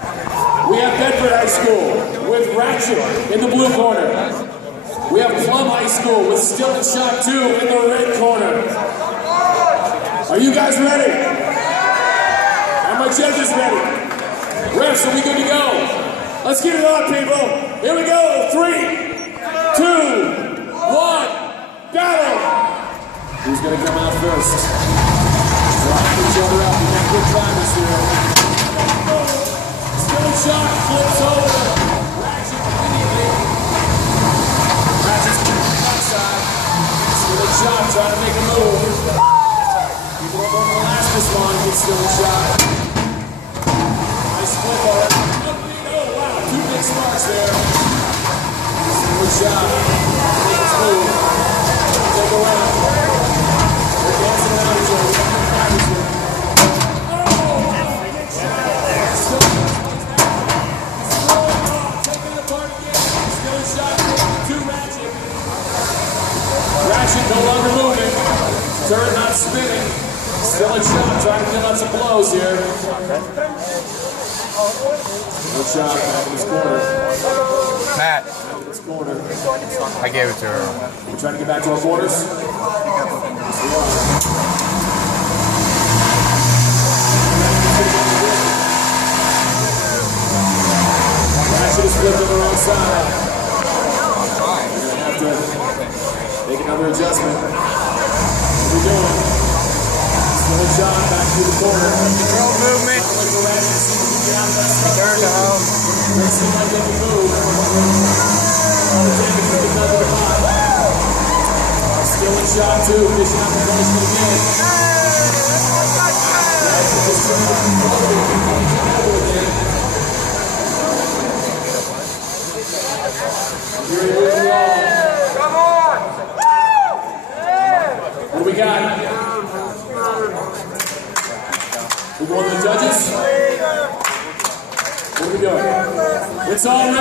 We have Bedford High School with Ratchet in the blue corner. We have Plum High School with Still and Shot 2 in the red corner. Are you guys ready? Are my judges ready? Refs, are we good to go? Let's get it on, people. Here we go. 3, 2, 1, battle! Who's going to come out first? Locking each other up. We got good climbers here. Still shot, flips over. Ratchet immediately. Ratchet's on the outside. Still shot, trying to make a move. People don't want to last this long. Get still shot. Nice flip already. Oh, wow, 2 big sparks there. Still shot. Make his move. Take a round. They're dancing around each other. Ratchet no longer moving. Turret not spinning. Still a shot, trying to deal out some blows here. No shot, back in his corner. Matt. Back in his corner. I gave it to her. We're trying to get back to our quarters. Ratchet is flipped on the wrong side. Make another adjustment. What are we doing? Still a shot, back to the corner. Control movement. Turn down. Doesn't seem like they can move. Still a shot, too. Fishing out the punishment again. Here he moves along. What do we got? We going to the judges? What are we doing? It's all red.